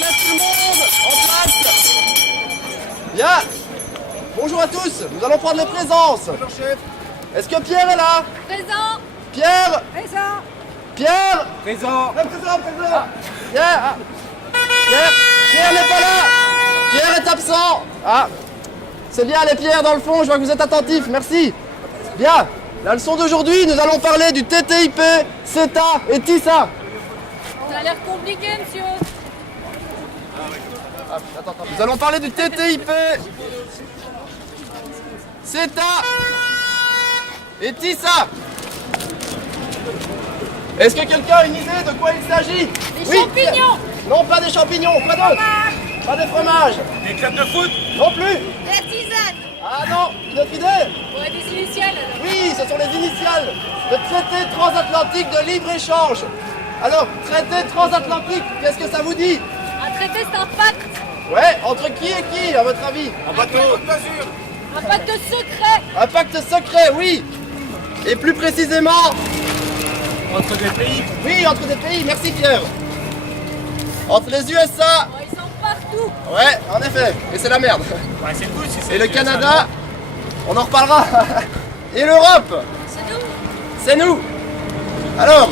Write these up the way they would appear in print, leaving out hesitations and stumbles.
Je laisse tout le monde en place. Bien. Bonjour à tous, nous allons prendre les présences. Bonjour chef. Est-ce que Pierre est là? Présent. Pierre. Présent. Pierre. Présent. Présent. Pierre. Pierre n'est pas là. Pierre est absent. Ah. C'est bien les Pierre dans le fond, je vois que vous êtes attentifs, merci. Bien. La leçon d'aujourd'hui, nous allons parler du TTIP, CETA et TISA. Ça a l'air compliqué, monsieur. Attends. Nous allons parler du TTIP, CETA et TISA. Est-ce que quelqu'un a une idée de quoi il s'agit? Des champignons. Non, pas des champignons, quoi d'autre? Pas des fromages. Des clubs de foot. Non plus. La tisane. Ah non, une autre idée? Ouais, des initiales, alors. Oui, ce sont les initiales. Le traité transatlantique de libre-échange. Alors, traité transatlantique, qu'est-ce que ça vous dit? Un traité, c'est un pacte. Ouais, entre qui et qui, à votre avis? En bateau. Un pacte secret. Un pacte secret, oui. Et plus précisément, Entre des pays. oui, entre des pays, merci Pierre. Entre les USA, Ouais, ils sont partout. ouais, en effet, et c'est la merde. Ouais, c'est cool si c'est. Et le Canada, on en reparlera. Et l'Europe, C'est nous. c'est nous. Alors,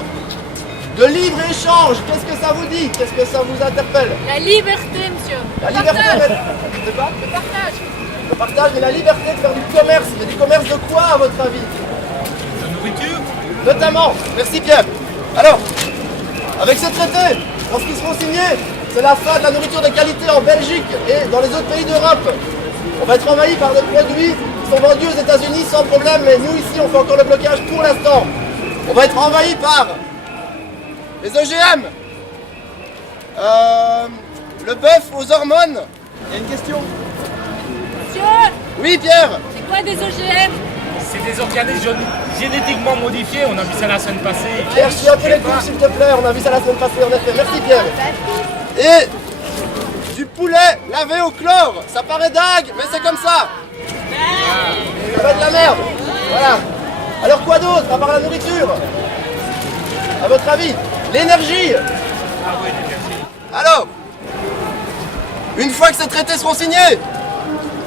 de libre-échange, qu'est-ce que ça vous dit? Qu'est-ce que ça vous interpelle? La liberté, monsieur. La Le liberté, partage. c'est pas Le partage. le partage et la liberté de faire du commerce. Mais du commerce de quoi, à votre avis? De nourriture. Notamment, merci Pierre. Alors, avec ces traités, lorsqu'ils seront signés, c'est la fin de la nourriture de qualité en Belgique et dans les autres pays d'Europe. On va être envahi par des produits qui sont vendus aux États-Unis sans problème, mais nous ici on fait encore le blocage pour l'instant. On va être envahi par les OGM, le bœuf aux hormones. Il y a une question? Monsieur, Oui Pierre. c'est quoi des OGM? C'est des organismes génétiquement modifiés. On a vu ça la semaine passée. Pierre, je suis un peu les coups s'il te plaît, on a vu ça la semaine passée en effet. Merci Pierre. Et du poulet lavé au chlore, ça paraît dingue, mais c'est comme ça. Ça va être de la merde. Voilà. Alors quoi d'autre à part la nourriture? À votre avis? L'énergie. Alors, une fois que ces traités seront signés,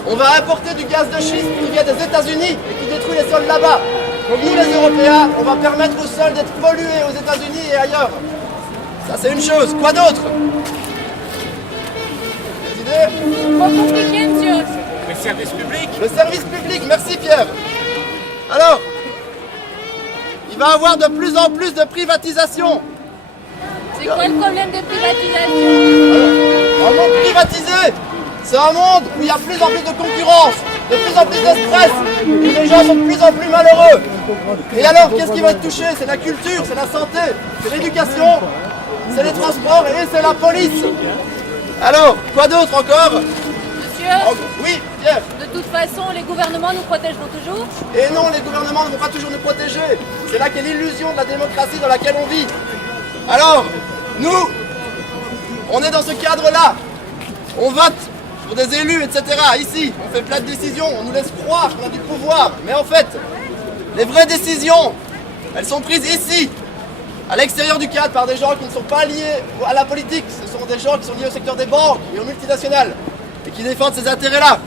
on va importer du gaz de schiste qui vient des États-Unis et qui détruit les sols là-bas. Donc nous les Européens, on va permettre aux sols d'être pollués aux États-Unis et ailleurs. Ça c'est une chose. Quoi d'autre? Des idées? Trop compliqué, monsieur. Le service public. Le service public, merci Pierre. Alors, il va y avoir de plus en plus de privatisation. C'est quoi le problème des privatisations? Un monde privatisé, c'est un monde où il y a de plus en plus de concurrence, de plus en plus de stress, où les gens sont de plus en plus malheureux. Et alors, qu'est-ce qui va être touché? C'est la culture, c'est la santé, c'est l'éducation, c'est les transports et c'est la police. Alors, quoi d'autre encore? Monsieur, Oui, Pierre. de toute façon, les gouvernements nous protégeront toujours. Et non, les gouvernements ne vont pas toujours nous protéger. C'est là qu'est l'illusion de la démocratie dans laquelle on vit. Alors, nous, on est dans ce cadre-là. On vote pour des élus, etc. Ici, on fait plein de décisions, on nous laisse croire qu'on a du pouvoir. Mais en fait, les vraies décisions, elles sont prises ici, à l'extérieur du cadre, par des gens qui ne sont pas liés à la politique. Ce sont des gens qui sont liés au secteur des banques et aux multinationales et qui défendent ces intérêts-là.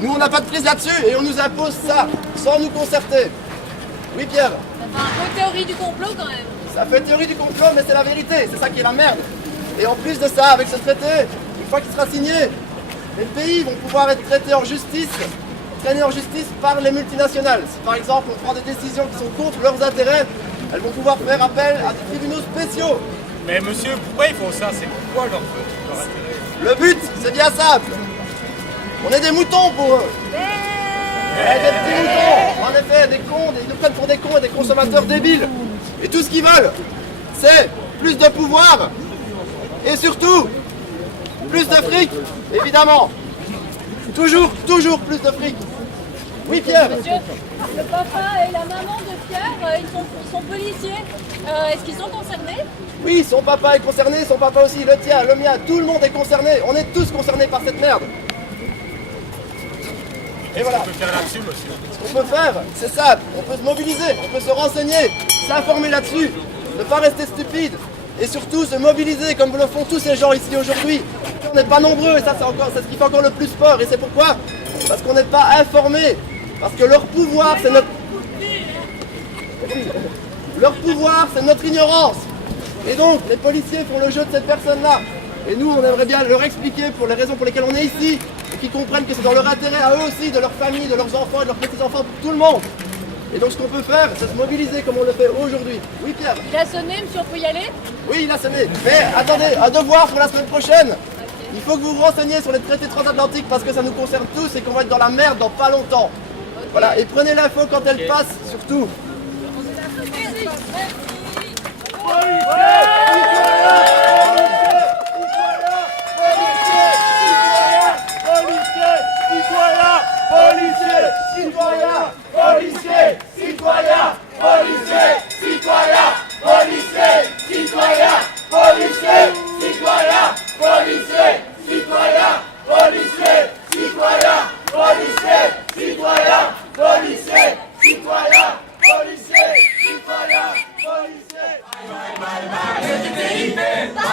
Nous, on n'a pas de prise là-dessus et on nous impose ça, sans nous concerter. Oui, Pierre? Ça fait un peu théorie du complot, quand même. Ça fait théorie du complot, mais c'est la vérité, c'est ça qui est la merde. Et en plus de ça, avec ce traité, une fois qu'il sera signé, les pays vont pouvoir être traités en justice, traînés en justice par les multinationales. Si par exemple on prend des décisions qui sont contre leurs intérêts, elles vont pouvoir faire appel à des tribunaux spéciaux. Mais monsieur, pourquoi ils font ça? C'est quoi leur intérêt? Le but, c'est bien simple. On est des moutons pour eux. Ouais, des petits moutons. En effet, des cons, ils nous prennent pour des cons et des consommateurs débiles. Et tout ce qu'ils veulent, c'est plus de pouvoir et surtout plus de fric, évidemment. Toujours plus de fric. Oui, Pierre. Monsieur, le papa et la maman de Pierre, ils sont policiers. Est-ce qu'ils sont concernés? Oui, son papa est concerné, son papa aussi, le tien, le mien, tout le monde est concerné. On est tous concernés par cette merde. Et voilà. On peut faire là-dessus, monsieur. Ce qu'on peut faire, c'est simple. On peut se mobiliser, on peut se renseigner, s'informer là-dessus, ne pas rester stupide et surtout se mobiliser comme le font tous ces gens ici aujourd'hui. On n'est pas nombreux et ça c'est ce qui fait encore le plus peur. Et c'est pourquoi? Parce qu'on n'est pas informés. Parce que leur pouvoir c'est notre... Leur pouvoir c'est notre ignorance. Et donc les policiers font le jeu de cette personne-là. Et nous on aimerait bien leur expliquer pour les raisons pour lesquelles on est ici. Et qu'ils comprennent que c'est dans leur intérêt à eux aussi, de leur famille, de leurs enfants et de leurs petits-enfants, pour tout le monde. Et donc ce qu'on peut faire, c'est se mobiliser comme on le fait aujourd'hui. Oui Pierre? Il a sonné, monsieur, on peut y aller? Oui, il a sonné. Mais attendez, un devoir pour la semaine prochaine. Il faut que vous vous renseigniez sur les traités transatlantiques parce que ça nous concerne tous et qu'on va être dans la merde dans pas longtemps. Voilà, et prenez l'info quand elle passe, surtout. Bye.